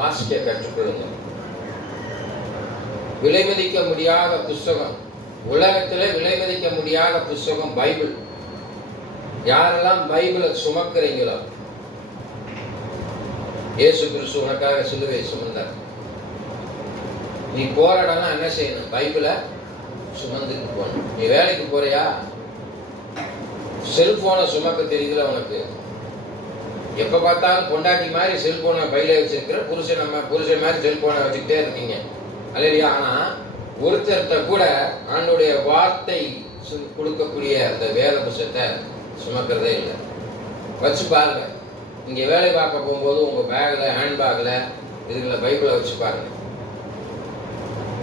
வாசிக்க கற்றுக்கொள்ளுங்க. விலை மதிக்க முடியாத புஸ்தகம், உலகத்திலே விலை மதிக்க முடியாத புஸ்தகம் பைபிள். யாரெல்லாம் பைபிளை சுமக்கிறீங்களோ, இயேசு கிறிஸ்து உனக்காக சிலுவை சுமந்தார். நீ போற இடம்லாம் என்ன செய்யணும்? பைபிளை சுமந்துட்டு போகணும். நீ வேலைக்கு போறியா, செல்போனை சுமக்க தெரியுதுல உனக்கு? எப்ப பார்த்தாலும் பொண்டாட்டி மாதிரி செல்போனை பையில வச்சிருக்கிற, புருஷன் மாதிரி செல்போனை வச்சுக்கிட்டே இருக்கீங்க அல்லையா? ஆனா ஒருத்தர்கிட்ட கூட ஆண்டுடைய வார்த்தை கொடுக்கக்கூடிய அந்த வேத புத்தகத்தை சுமக்கிறதே இல்லை. வச்சு பாருங்க. இங்க வேலை பார்க்க போகும்போது உங்க பேக்ல, ஹேண்ட் பேக்ல இதுல பைபிளை வச்சு பாருங்க.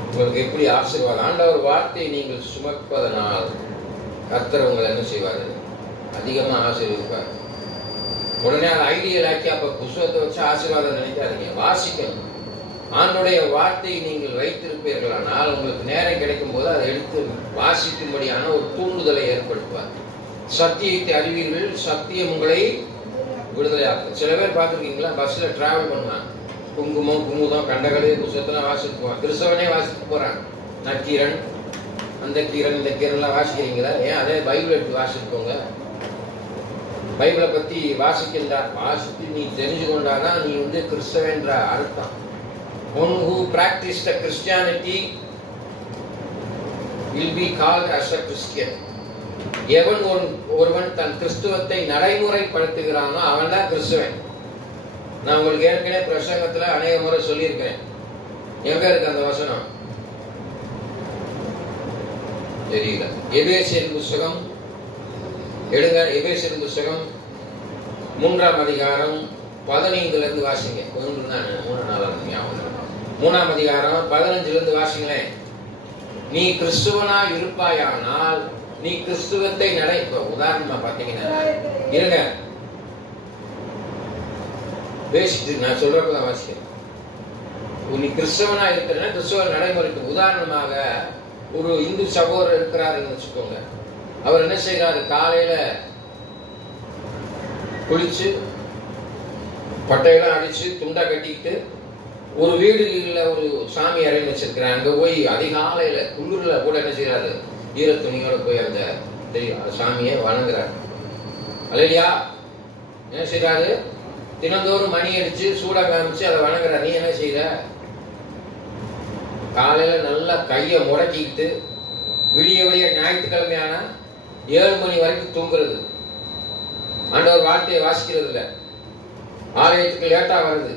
உங்களுக்கு எப்படி ஆசீர்வாதம்! ஆண்டவர் வார்த்தையை நீங்கள் சுமப்பதனால் கர்த்தர் உங்களை என்ன செய்வாரு? அதிகமா ஆசீர்வதிப்பார். உடனே அதை ஐடியல் ஆக்கி அப்ப புஸ்தகத்தை வச்சு ஆசீர்வாதம் நினைக்காதீங்க. வாசிக்கணும். ஆண்டுடைய வார்த்தையை நீங்கள் வைத்திருப்பீர்களானால் உங்களுக்கு நேரம் கிடைக்கும் போது அதை எடுத்து வாசிக்கும்படியான ஒரு தூண்டுதலை ஏற்படுத்துவார். சத்தியத்தை அறிவீர்கள், சத்தியம் உங்களை விடுதலையாக்கும். சில பேர் பார்த்துருக்கீங்களா, பஸ்ல டிராவல் பண்ணான், குங்குமம் குமுதம் கண்டகளே புத்தகத்தெல்லாம் வாசிட்டு போவான். கிறிஸ்தவனே வாசிட்டு போறான். நக்கீரன், அந்த கீரன், இந்த கீரன்லாம் வாசிக்கிறீங்களா? ஏன் அதே பைபிள் எடுத்து வாசிட்டு போங்க. பைபிளை பத்தி வாசிக்கின்றார், வாசித்து நீ தெரிஞ்சு கொண்டாதான் நீ கிறிஸ்தவன்ற அர்த்தம். One who practiced the Christianity will be called as a Christian. எவன் ஒருவன் தன் கிறிஸ்துவத்தை நடைமுறைப்படுத்துகிறானோ அவன் தான் கிறிஸ்துவன். நான் உங்களுக்கு ஏற்கனவே பிரசங்கத்துல அநேக முறை சொல்லியிருக்கிறேன். எங்க இருக்கு அந்த வசனம்? தெரியல. எபேசியர் புஸ்தகம் எடுங்க. எபேசியர் புஸ்தகம் 3ஆம் அதிகாரம் 15ல இருந்து வாசிங்க. 3ஆம் அதிகாரம் 15ல இருந்து வாசிங்களேன். நீ கிறிஸ்துவனா இருப்பாயானால் நீ கிறிஸ்துவத்தை உதாரணமா பாத்தீங்கன்னா இருங்க, பேசிட்டு நான் சொல்றப்பதான் வாசிக்கிறேன். நீ கிறிஸ்தவனா இருக்கிற கிறிஸ்துவ நடைமுறைக்கு உதாரணமாக ஒரு இந்து சகோதரர் இருக்கிறாருன்னு வச்சுக்கோங்க. அவர் என்ன செய்யறாரு? காலையில குளிச்சு பட்டையெல்லாம் அடிச்சு துண்டா கட்டிக்கிட்டு ஒரு வீடுல ஒரு சாமி அறைன்னு வச்சிருக்கிறாங்க. அங்க போய் அதிகாலையில குளிர்ல கூட என்ன செய்யறாரு? ஈர துணியோட போய் அந்த சாமியை வணங்குறாரு. அல்லையா? என்ன செய்யறாரு? தினந்தோறும் மணி அடிச்சு சூடா காமிச்சு அதை வணங்குறாரு. நீ என்ன செய்யற? காலையில நல்லா கையை முடக்கிக்கிட்டு விடிய ஞாயிற்றுக்கிழமையான 7 மணி வரைக்கும் தூங்குறது. ஆண்டவர் வார்த்தையை வாசிக்கிறது இல்லை. ஆலயத்துக்கு லேட்டா வருது.